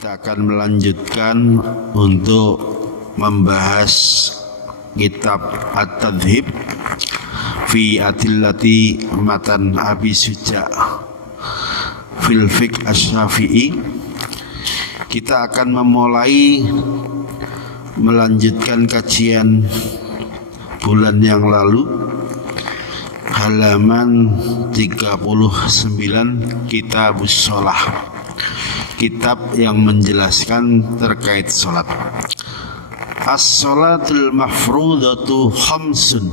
Kita akan melanjutkan untuk membahas kitab At-Tadhib fi Adillati Matan Abi Suja fil Fiqh Asy-Syafi'i. Kita akan memulai melanjutkan kajian bulan yang lalu, halaman 39, Kitabus Shalah, kitab yang menjelaskan terkait sholat. As-sholatul mafrudatu khamsun,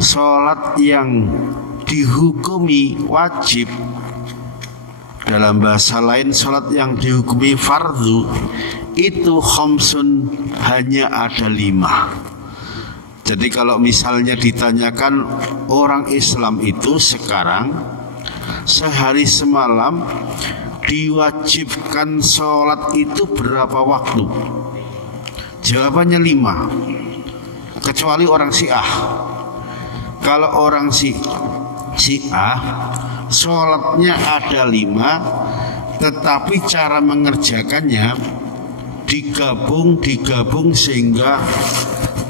sholat yang dihukumi wajib, dalam bahasa lain sholat yang dihukumi fardu, itu khamsun, hanya ada 5. Jadi kalau misalnya ditanyakan orang Islam itu sekarang sehari semalam diwajibkan sholat itu berapa waktu? Jawabannya 5, kecuali orang Syiah. Kalau orang Syiah sholatnya ada 5, tetapi cara mengerjakannya digabung sehingga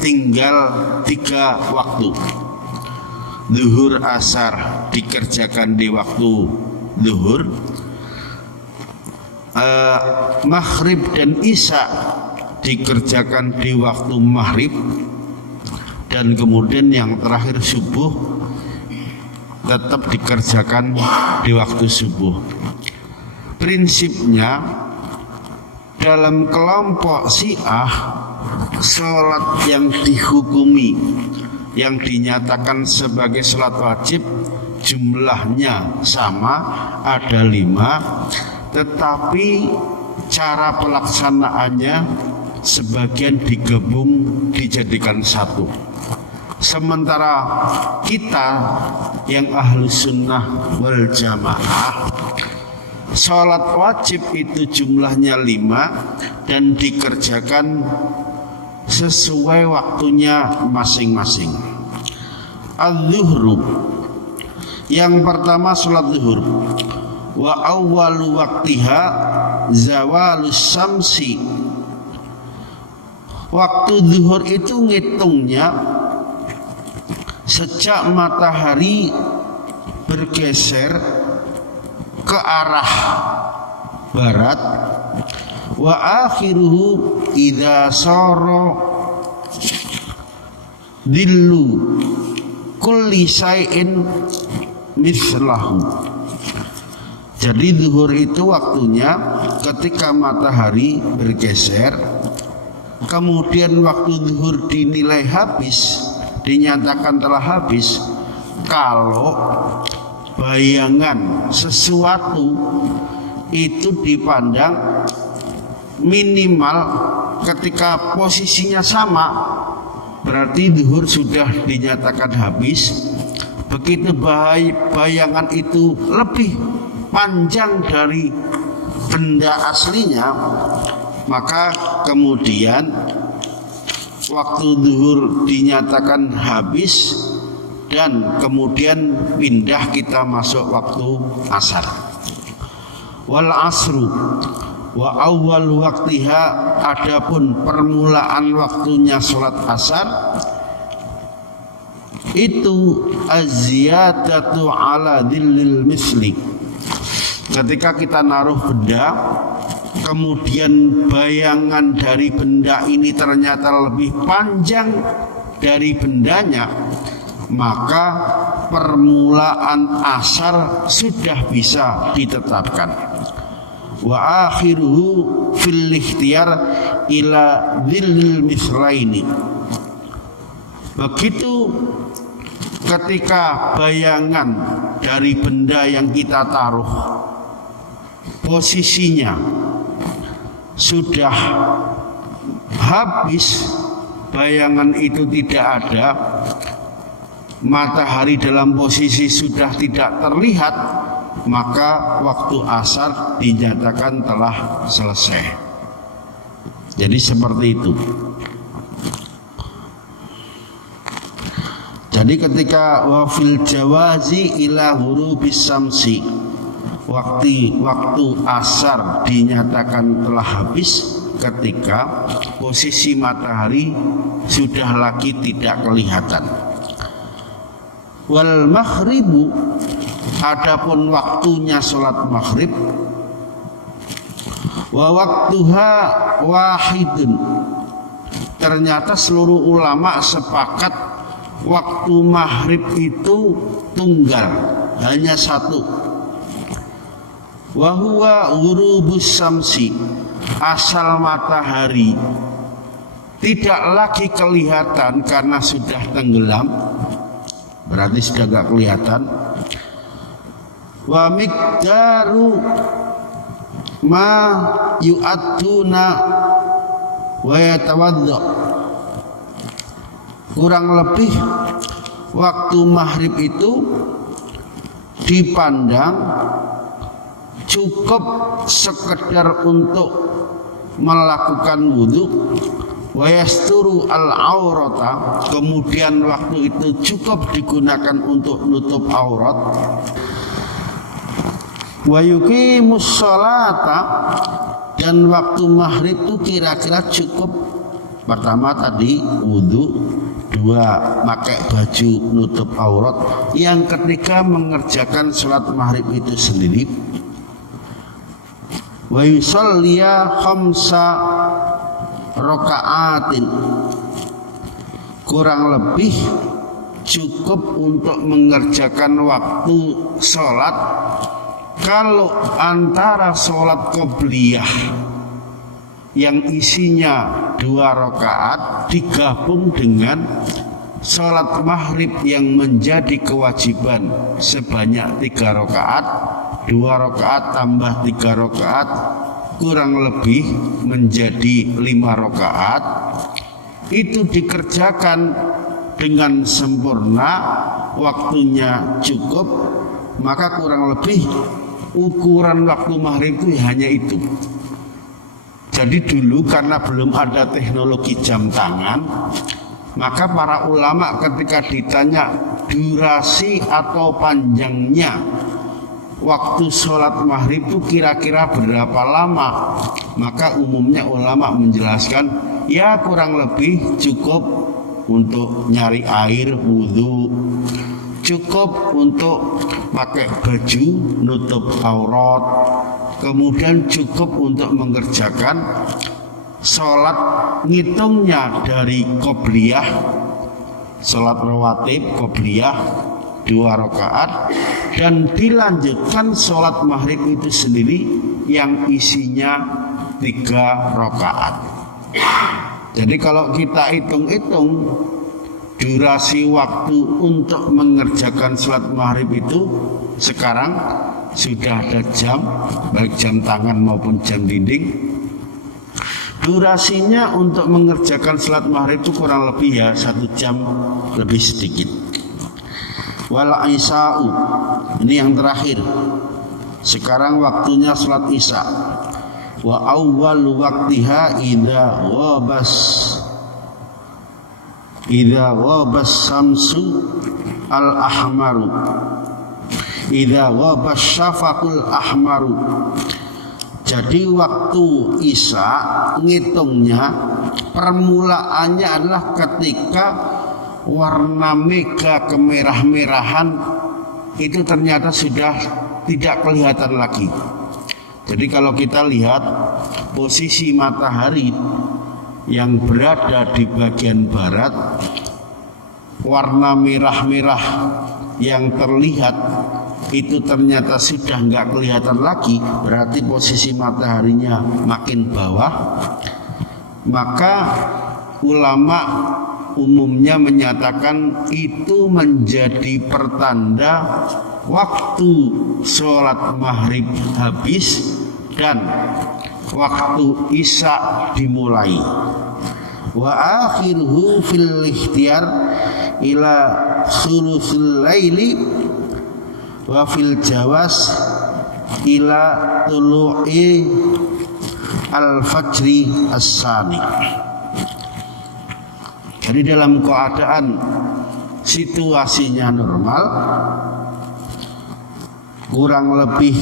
tinggal 3 waktu. Zuhur, asar dikerjakan di waktu zuhur, maghrib dan isya dikerjakan di waktu maghrib, dan kemudian yang terakhir subuh tetap dikerjakan di waktu subuh. Prinsipnya dalam kelompok Syiah, sholat yang dihukumi, yang dinyatakan sebagai sholat wajib, jumlahnya sama, ada 5, tetapi cara pelaksanaannya sebagian digabung dijadikan 1. Sementara kita yang ahlu sunnah wal jamaah, sholat wajib itu jumlahnya 5 dan dikerjakan sesuai waktunya masing-masing. Az-zuhru, yang pertama sholat zuhur, wa awwalu waqtiha zawalus samsi. Waktu zuhur itu ngitungnya sejak matahari bergeser ke arah barat, wa akhiruhu idza sara dillu kulli syai'in mislahu. Jadi zuhur itu waktunya ketika matahari bergeser, kemudian waktu zuhur dinilai habis, dinyatakan telah habis kalau bayangan sesuatu itu dipandang minimal ketika posisinya sama, berarti zuhur sudah dinyatakan habis. Begitu bayangan itu lebih panjang dari benda aslinya, maka kemudian waktu zuhur dinyatakan habis dan kemudian pindah kita masuk waktu asar. Wal asru, wa awwal waqtiha, adapun permulaan waktunya sholat asar itu az-ziyadatu ala dhillil misli. Ketika kita naruh benda, kemudian bayangan dari benda ini ternyata lebih panjang dari bendanya, maka permulaan asar sudah bisa ditetapkan. Wa akhiruhu fil ikhtiyar ila dhillil mislaini. Begitu ketika bayangan dari benda yang kita taruh posisinya sudah habis, bayangan itu tidak ada, matahari dalam posisi sudah tidak terlihat, maka waktu asar dinyatakan telah selesai. Jadi seperti itu. Jadi ketika wafil jawazi ila hurubis samsi, waktu asar dinyatakan telah habis ketika posisi matahari sudah lagi tidak kelihatan. Wal maghribu, adapun waktunya sholat maghrib, wa waktuha wahidun, ternyata seluruh ulama sepakat waktu maghrib itu tunggal, hanya satu. Wa huwa ghurubus syamsi, asal matahari tidak lagi kelihatan karena sudah tenggelam, berarti sudah gak kelihatan. Wa miqdaru ma yu'adduna wa yatawadda, kurang lebih waktu maghrib itu dipandang cukup sekedar untuk melakukan wudhu, wa yasturu al-aurata, kemudian waktu itu cukup digunakan untuk nutup aurat, wa yuqimus sholata, dan waktu maghrib itu kira-kira cukup pertama tadi wudhu, dua pakai baju nutup aurat, yang ketiga mengerjakan sholat maghrib itu sendiri. Wa yusalliya khamsa raka'atin, kurang lebih cukup untuk mengerjakan waktu sholat kalau antara sholat qobliyah yang isinya 2 rakaat digabung dengan sholat maghrib yang menjadi kewajiban sebanyak 3 rakaat, 2 rakaat tambah 3 rakaat kurang lebih menjadi 5 rakaat, itu dikerjakan dengan sempurna, waktunya cukup, maka kurang lebih ukuran waktu maghrib itu hanya itu. Jadi dulu karena belum ada teknologi jam tangan, maka para ulama ketika ditanya durasi atau panjangnya waktu sholat maghrib itu kira-kira berapa lama, maka umumnya ulama menjelaskan ya kurang lebih cukup untuk nyari air wudhu, cukup untuk pakai baju nutup aurat, kemudian cukup untuk mengerjakan sholat, ngitungnya dari qobliyah, sholat rawatib qobliyah 2 rakaat, dan dilanjutkan sholat maghrib itu sendiri yang isinya 3 rakaat. Jadi kalau kita hitung-hitung durasi waktu untuk mengerjakan sholat maghrib itu sekarang sudah ada jam, baik jam tangan maupun jam dinding. Durasinya untuk mengerjakan sholat maghrib itu kurang lebih ya 1 jam lebih sedikit. Wal isya'u, ini yang terakhir. Sekarang waktunya sholat isya. Wa awwal waqtiha idza ghabas samsu al ahmaru, idza ghabas syafaqul ahmaru. Jadi waktu isya ngitungnya permulaannya adalah ketika warna mega kemerah-merahan itu ternyata sudah tidak kelihatan lagi. Jadi kalau kita lihat posisi matahari yang berada di bagian barat, warna merah-merah yang terlihat itu ternyata sudah nggak kelihatan lagi, berarti posisi mataharinya makin bawah. Maka ulama umumnya menyatakan itu menjadi pertanda waktu sholat maghrib habis dan waktu isya dimulai. Wa akhiruhu fil ikhtiyar ila sulusul laili wa fil jawas ila tulu'i al-fajri as-sani. Jadi dalam keadaan situasinya normal, kurang lebih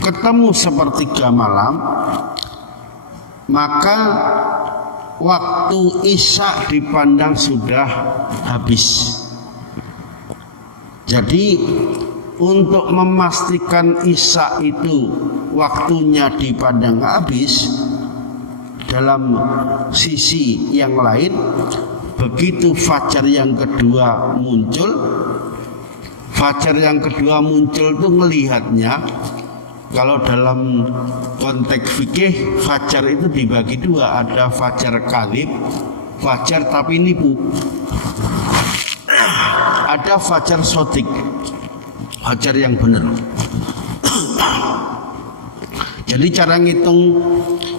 ketemu sepertiga malam, maka waktu isya dipandang sudah habis. Jadi untuk memastikan isya itu waktunya dipandang habis, dalam sisi yang lain, begitu fajar yang kedua muncul, itu melihatnya, kalau dalam konteks fikih fajar itu dibagi dua, ada fajar kadhib, fajar tapi nipu, ada fajar sodik, fajar yang benar. Jadi cara ngitung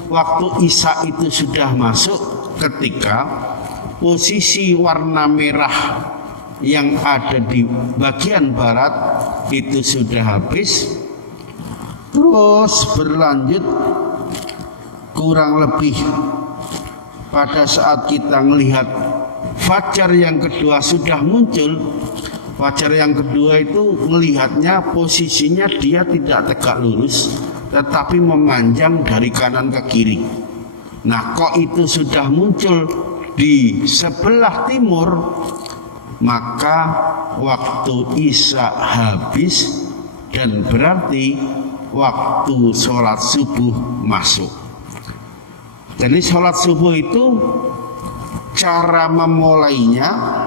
waktu isya itu sudah masuk ketika posisi warna merah yang ada di bagian barat itu sudah habis, terus berlanjut kurang lebih pada saat kita melihat fajar yang kedua sudah muncul. Fajar yang kedua itu melihatnya posisinya dia tidak tegak lurus, tetapi memanjang dari kanan ke kiri. Nah, kok itu sudah muncul di sebelah timur, maka waktu isya habis dan berarti waktu sholat subuh masuk. Jadi sholat subuh itu cara memulainya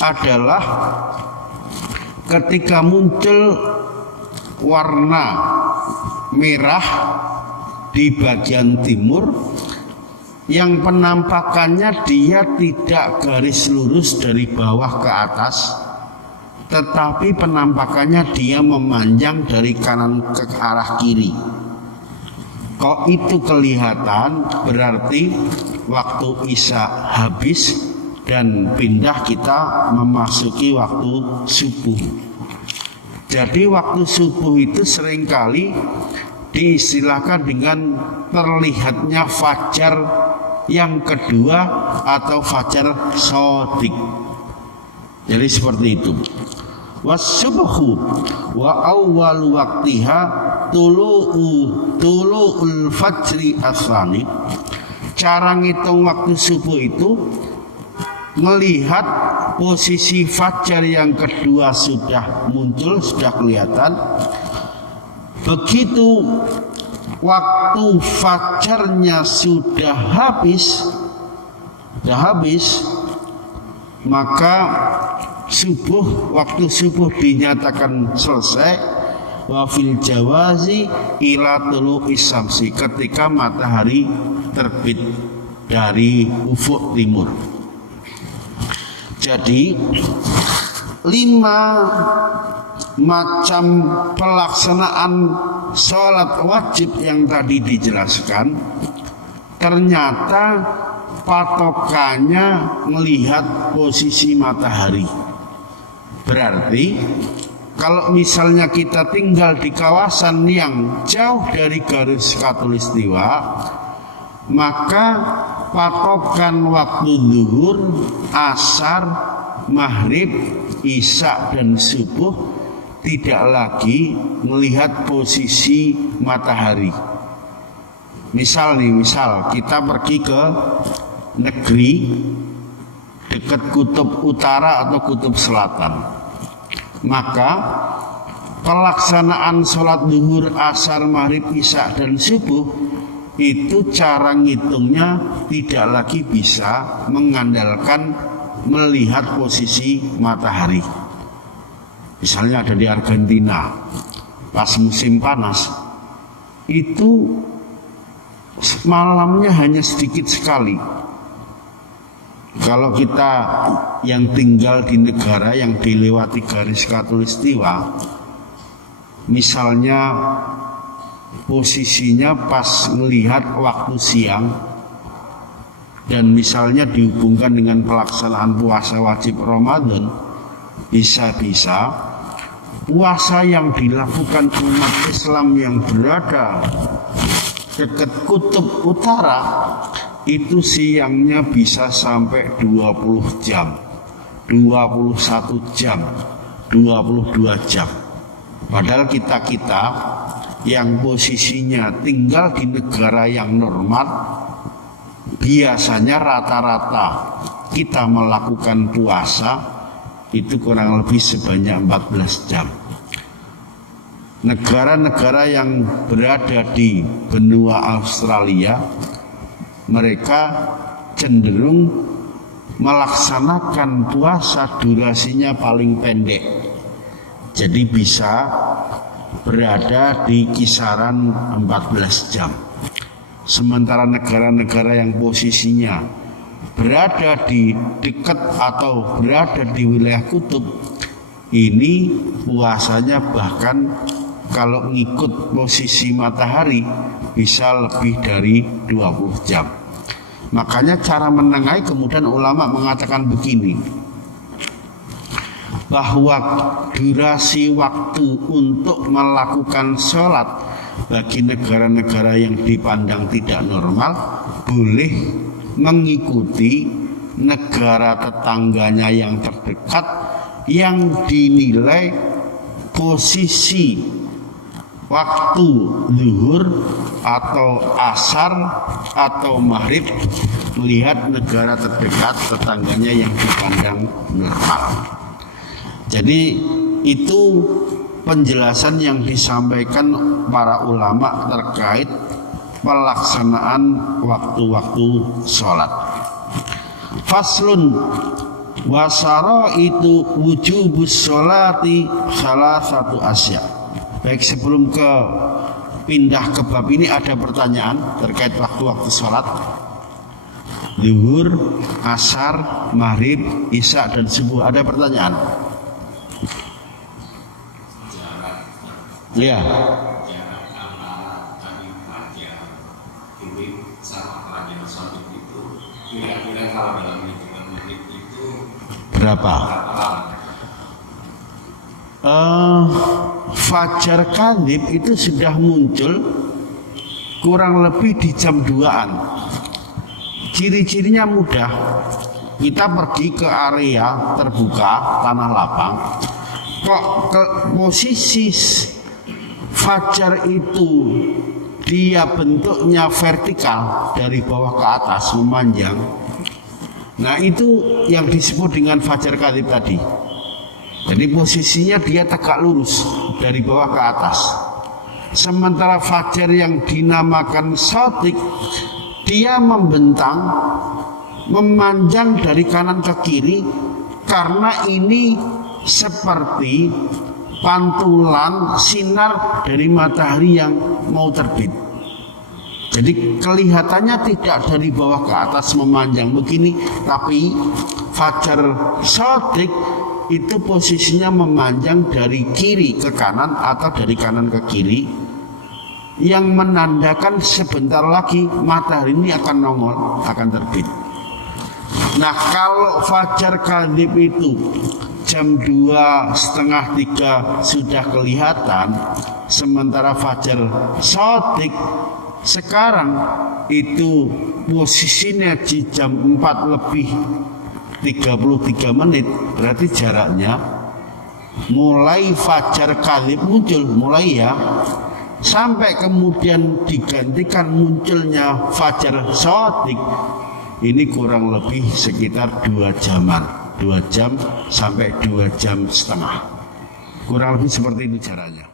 adalah ketika muncul warna merah di bagian timur yang penampakannya dia tidak garis lurus dari bawah ke atas, tetapi penampakannya dia memanjang dari kanan ke arah kiri. Kok itu kelihatan, berarti waktu isya habis dan pindah kita memasuki waktu subuh. Jadi waktu subuh itu seringkali diistilahkan dengan terlihatnya fajar yang kedua atau fajar sodik. Jadi seperti itu. Wasubhu wa awwal waqtiha tulu'ul fajri asani. Cara ngitung waktu subuh itu melihat posisi fajar yang kedua sudah muncul, sudah kelihatan. Begitu waktu fajarnya sudah habis, maka waktu subuh dinyatakan selesai. Wa fil jawazi ila tulu'is syamsi, ketika matahari terbit dari ufuk timur. Jadi 5 macam pelaksanaan sholat wajib yang tadi dijelaskan, ternyata patokannya melihat posisi matahari. Berarti kalau misalnya kita tinggal di kawasan yang jauh dari garis khatulistiwa, maka patokan waktu zuhur, asar, maghrib, isya dan subuh tidak lagi melihat posisi matahari. Misal kita pergi ke negeri dekat kutub utara atau kutub selatan, maka pelaksanaan sholat zuhur, asar, maghrib, isya dan subuh itu cara ngitungnya tidak lagi bisa mengandalkan melihat posisi matahari. Misalnya ada di Argentina, pas musim panas itu malamnya hanya sedikit sekali. Kalau kita yang tinggal di negara yang dilewati garis khatulistiwa, misalnya posisinya pas melihat waktu siang dan misalnya dihubungkan dengan pelaksanaan puasa wajib Ramadan, bisa-bisa puasa yang dilakukan umat Islam yang berada dekat kutub utara itu siangnya bisa sampai 20 jam, 21 jam, 22 jam. Padahal kita-kita yang posisinya tinggal di negara yang normal, biasanya rata-rata kita melakukan puasa itu kurang lebih sebanyak 14 jam. Negara-negara yang berada di benua Australia, mereka cenderung melaksanakan puasa durasinya paling pendek. Jadi bisa berada di kisaran 14 jam. Sementara negara-negara yang posisinya berada di dekat atau berada di wilayah kutub, ini puasanya bahkan kalau ngikut posisi matahari bisa lebih dari 20 jam. Makanya cara menengahi kemudian ulama mengatakan begini, bahwa durasi waktu untuk melakukan sholat bagi negara-negara yang dipandang tidak normal boleh mengikuti negara tetangganya yang terdekat yang dinilai posisi waktu zuhur atau asar atau maghrib, melihat negara terdekat tetangganya yang dipandang normal. Jadi itu penjelasan yang disampaikan para ulama terkait pelaksanaan waktu-waktu sholat. Faslun wasara itu wujubus sholati salah satu asya. Baik, sebelum ke pindah ke bab ini ada pertanyaan terkait waktu-waktu sholat zuhur, asar, maghrib, isya dan subuh. Ada pertanyaan? Ya. Berapa? Fajar kadhib itu sudah muncul kurang lebih di jam 2-an. Ciri-cirinya mudah. Kita pergi ke area terbuka, tanah lapang. Kok ke posisi fajar itu dia bentuknya vertikal dari bawah ke atas memanjang. Nah, itu yang disebut dengan fajar kadhib tadi. Jadi posisinya dia tegak lurus dari bawah ke atas. Sementara fajar yang dinamakan shadiq, dia membentang, memanjang dari kanan ke kiri, karena ini seperti pantulan sinar dari matahari yang mau terbit. Jadi kelihatannya tidak dari bawah ke atas memanjang begini, tapi fajar shadiq itu posisinya memanjang dari kiri ke kanan atau dari kanan ke kiri, yang menandakan sebentar lagi matahari ini akan nongol, akan terbit. Nah, kalau fajar kadhib itu jam 2:30-3 sudah kelihatan, sementara fajar shadiq sekarang itu posisinya di jam 4:33, berarti jaraknya mulai fajar kadhib muncul, mulai ya, sampai kemudian digantikan munculnya fajar shadiq, ini kurang lebih sekitar 2 jaman, 2 jam sampai 2 jam setengah, kurang lebih seperti itu jaraknya.